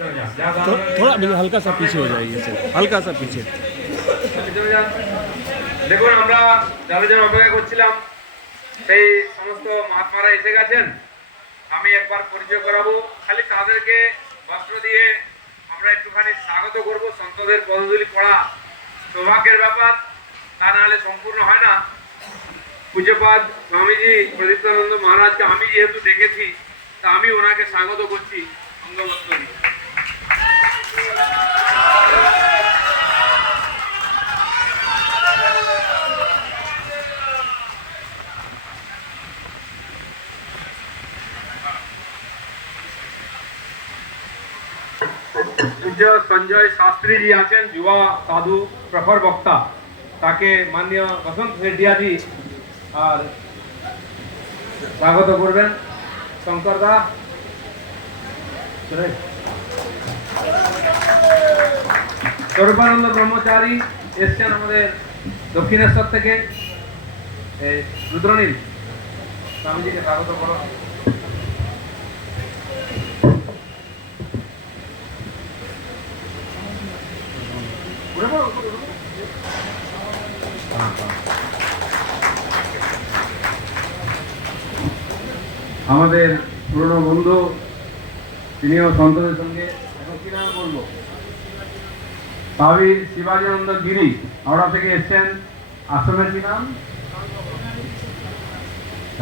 थो, थोड़ा भी हल्का सा पीछे हो जाइए सर हल्का सा पीछे দেখুন আমরা যাদের জন্য অপেক্ষা করছিলাম সেই সমস্ত মহাত্মারা এসে গেছেন আমি একবার পরিচয় করাবো খালি তাদেরকে বস্ত্র দিয়ে আমরা একটুখানি স্বাগত করব সন্তদের পদধূলি পড়া সৌভাগ্যের ব্যাপার তা নাহলে সম্পূর্ণ হয় না পূজ্যপাদ স্বামীজি প্রদীপ্তানন্দ মহারাজকে আমি যেহেতু ডেকেছি তা আমি ওনাকে স্বাগত করছি অঙ্গবস্ত্র দিয়ে বসন্ত রেড্ডিয়াজি আর স্বাগত করবেন। শঙ্কর দা। স্বরূপানন্দ ব্রহ্মচারী এসছেন আমাদের দক্ষিণেশ্বর থেকে। রুদ্রনীল স্বামীজিকে স্বাগত করো। আমাদের পুরনো বন্ধু, তিনিও সন্তোষের সঙ্গে এখন কি নাম শিবাজীনন্দ গিরি, হাওড়া থেকে এসছেন আশ্রমের কি নাম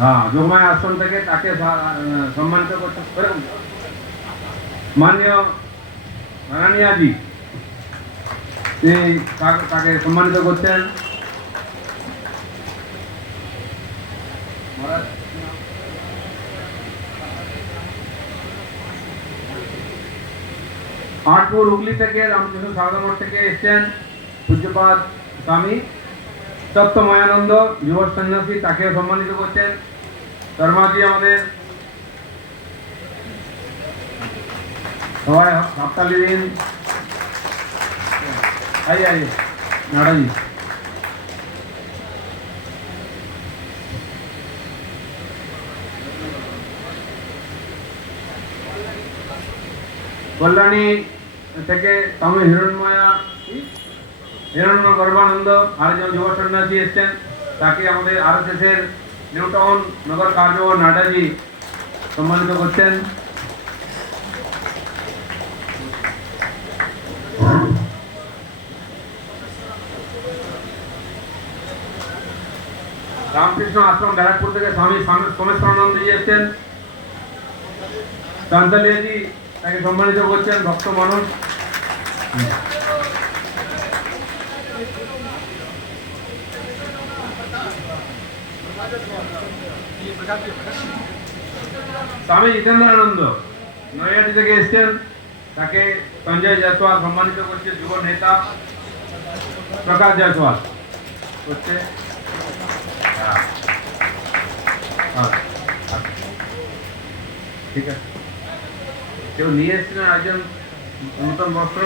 হ্যাঁ যোগমায় আশ্রম থেকে তাকে সম্মানিত করতে। মাননীয় রানিয়াজি তিনি তাকে সম্মানিত করছেন আটপুর হুগলি থেকে রামকৃষ্ণ সারদা মঠ থেকে এসছেন পূজ্যপাদ স্বামী সত্যময়ানন্দ যুব সন্ন্যাসী, তাকেও সম্মানিত করছেন। শর্মাজি আমাদের সবাই হাততালি দিন। আইয়ে আইয়ে নাড়াজি কল্যাণী থেকে স্বামী হিরণময়া হিরণ্য গর্বানন্দ, আরেকজন যুব সন্ন্যাসী এসছেন, তাকে আমাদের আর এস এর নিউটাউন নগর কার্য নাডাজি সম্মানিত করছেন। রামকৃষ্ণ আশ্রম ব্যারাকপুর থেকে স্বামী সোমেশ্বরানন্দজি এসছেন। চান্দালিয়াজি তাকে সম্মানিত করছেন, ভক্ত মানুষ স্বামী জিতেন্দ্রানন্দ নৈয়াটি থেকে এসছেন। তাকে সঞ্জয় জয়সওয়াল সম্মানিত করছে, যুব নেতা প্রকাশ জয়সওয়াল করছে। ঠিক আছে। কেউ নিয়ে এসছিলেন একজন নতুন বস্ত্র?